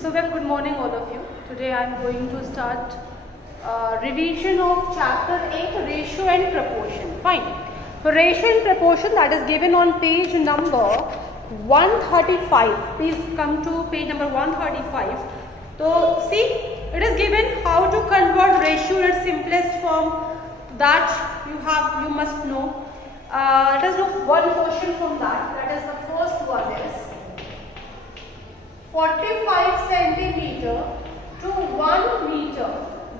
So well, good morning all of you. Today I am going to start revision of chapter 8, ratio and proportion. Fine. So ratio and proportion, that is given on page number 135. Please come to page number 135. So see, it is given how to convert ratio in its simplest form. That you must know. Let us look one question from that. That is the first one is 45 centimeter to 1 meter.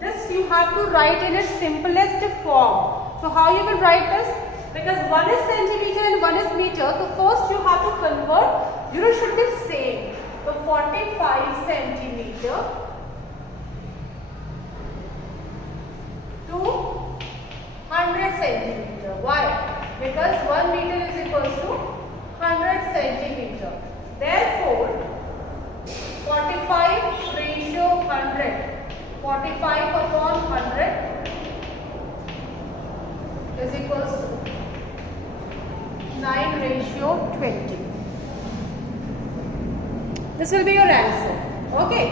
This you have to write in its simplest form. So how you will write this? Because one is centimeter and one is meter. So first you have to convert. Unit should be same. So 45 centimeter to 100 centimeter. Why? Because 1 meter is equals to 100 centimeter. Therefore 45 ratio 100. 45 upon 100 is equals to 9 ratio 20. This will be your answer. Okay.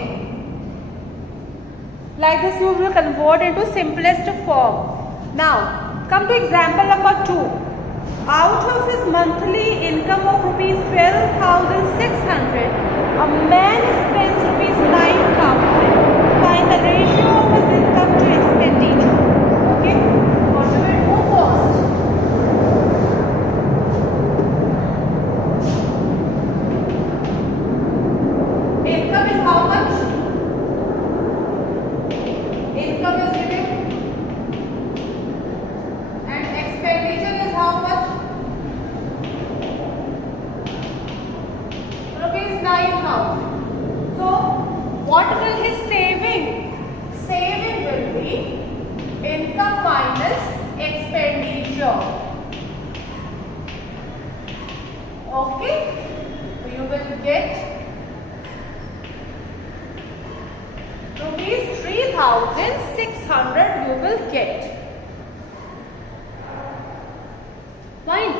Like this you will convert into simplest form. Now come to example number 2. Out of his monthly income of rupees 12,600, a man spends rupees 9,000. Find the ratio of his income to expenditure. Okay? What do we do first? Income is how much? Income is given. And expenditure is how much? Rupees 9,000. So, what will his saving? Saving will be income minus expenditure. Okay? So, you will get rupees 3,600 you will get. Fine.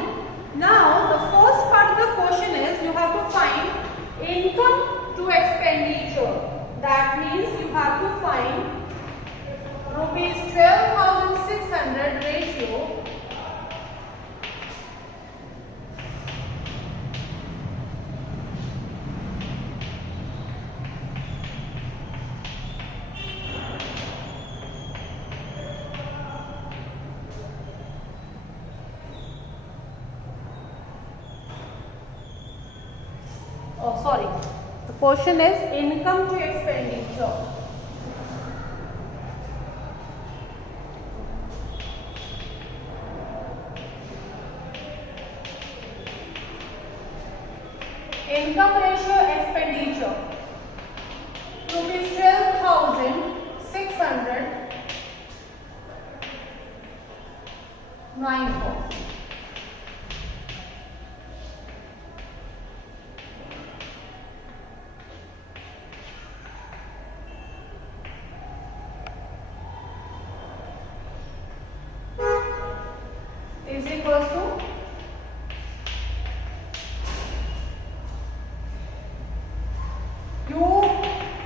Now, the first part of the question is you have to find income to expenditure. That means you have to find rupees 12,600 ratio the question is income to expenditure. Income ratio expenditure. Rupees 12,600 9,000. Is equals to you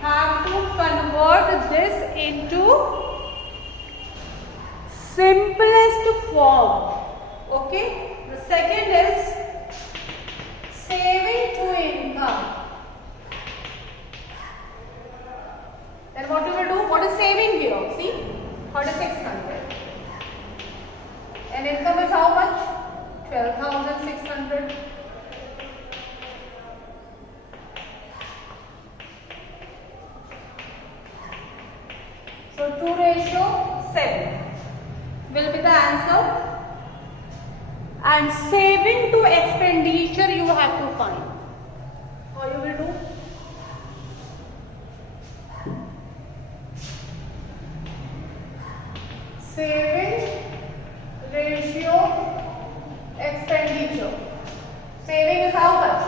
have to convert this into simplest form. Okay. The second is saving to income. Then what you will do? What is saving here? See, 3600. And income is how much? 12,600. So 2 ratio 7 will be the answer. And saving to expenditure you have to find. How you will do? Saving ratio expenditure. Saving is how much?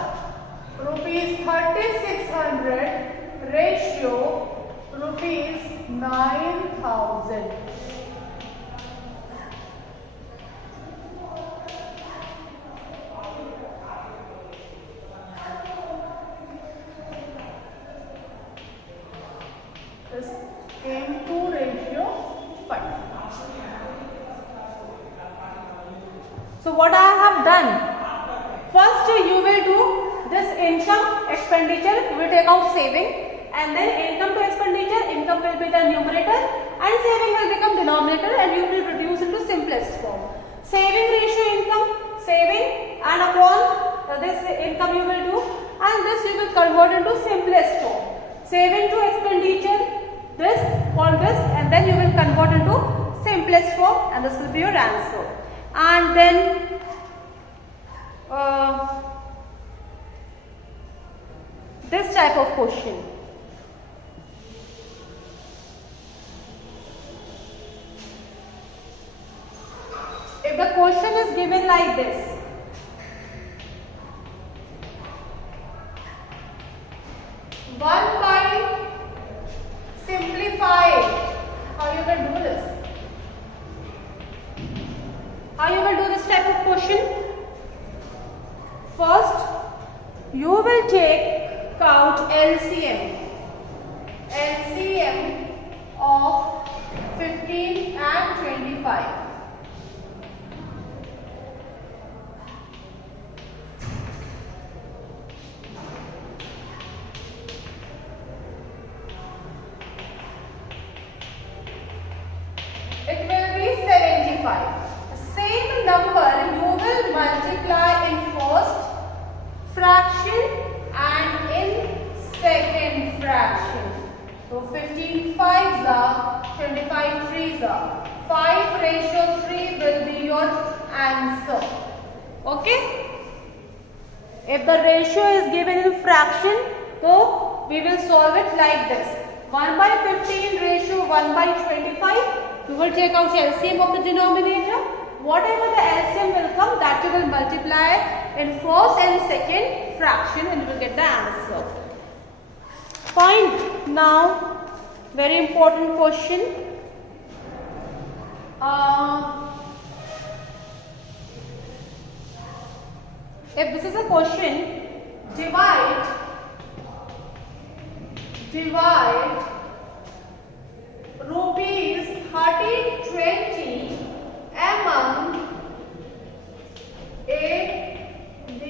Rupees 3,600 ratio rupees 9,000. this into ratio 5. So what I have done, first you will do this income expenditure, you will take out saving, and then income to expenditure, income will be the numerator and saving will become denominator, and you will reduce into simplest form. Saving ratio income, saving, and upon this income you will do, and this you will convert into simplest form. Saving to expenditure, this on this, and then you will convert into simplest form, and this will be your answer. And then this type of question. If the question is given like this, one by simplified, how you will do this? How you will do this type of question? First, you will take out LCM of 15 and 25. It will be 75. Same number you will multiply in first fraction and in second fraction. So 15 5s are 25 3s are 5 ratio 3 will be your answer. Okay? If the ratio is given in fraction, so we will solve it like this. 1 by 15 ratio 1 by 25. You will take out LCM of the denominator. Whatever the LCM will come, that you will multiply in first and second fraction, and you will get the answer. Fine. Now, very important question. If this is a question, divide rupees 3020 among A, B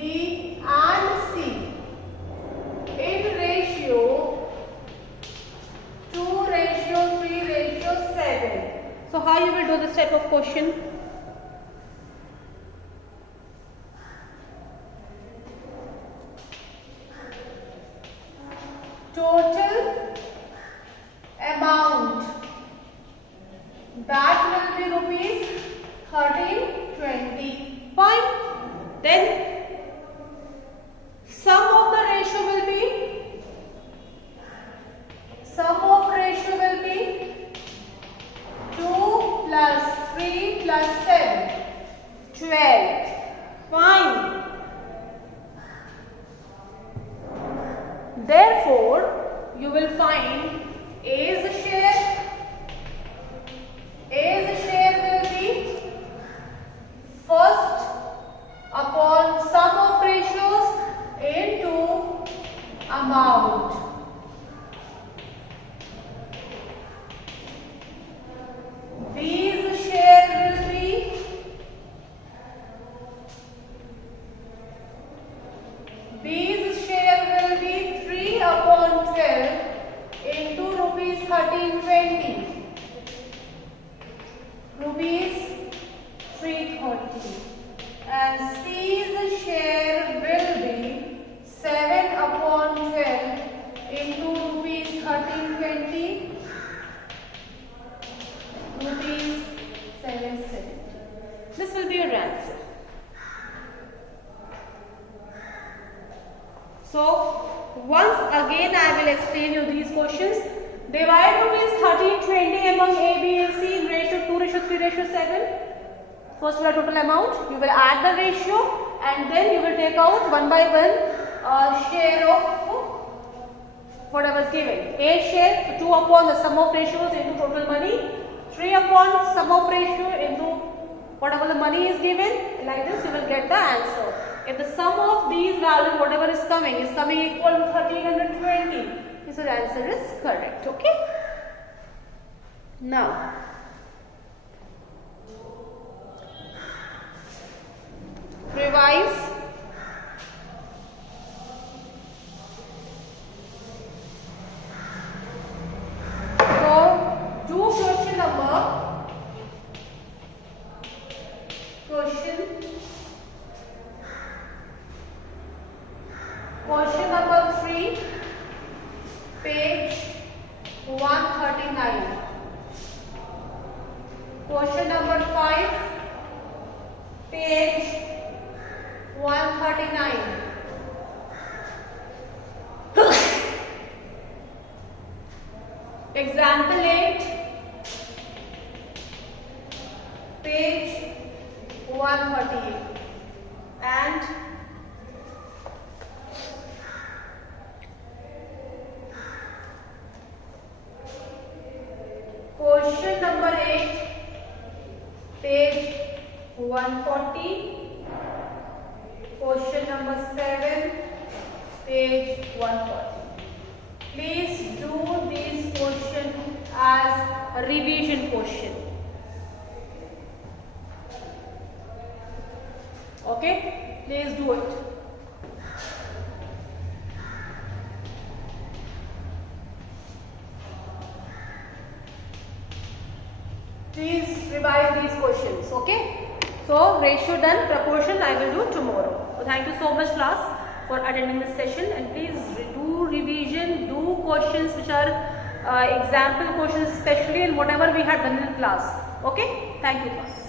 and C in ratio 2 ratio 3 ratio 7. So how you will do this type of question? Total amount, that will be rupees 1320. Fine. Then sum of the ratio will be, sum of ratio will be 2 plus 3 plus 7, 12. Fine. Therefore, you will find A's share will be first upon sum of ratios into amount. B's share will be B's share will be 3 upon 12 into rupees 1320. Rupees 330. And C's share will be 7 upon 12 into rupees 1320. Rupees 770. This will be your answer. So, once again I will explain you these questions. Divide rupees 1320 among A, B and C in ratio 2 ratio 3 ratio 7. First will total amount. You will add the ratio and then you will take out one by one share of whatever is given. A share, 2 upon the sum of ratios into total money. 3 upon sum of ratio into whatever the money is given. Like this you will get the answer. If the sum of these values, whatever is coming equal to 1320, so the answer is correct. Okay. Now, revise. So, do question number. Question number 3, page 139. Question number 5, page 139. Example 8, page 138. And question number 8, page 140. Question number 7, page 140. Please do this question as a revision question. Okay, please do it. Please revise these questions. Okay, so ratio done, proportion I will do tomorrow. So thank you so much class for attending this session, and please do revision, do questions which are example questions especially, and whatever we had done in class. Okay, thank you class.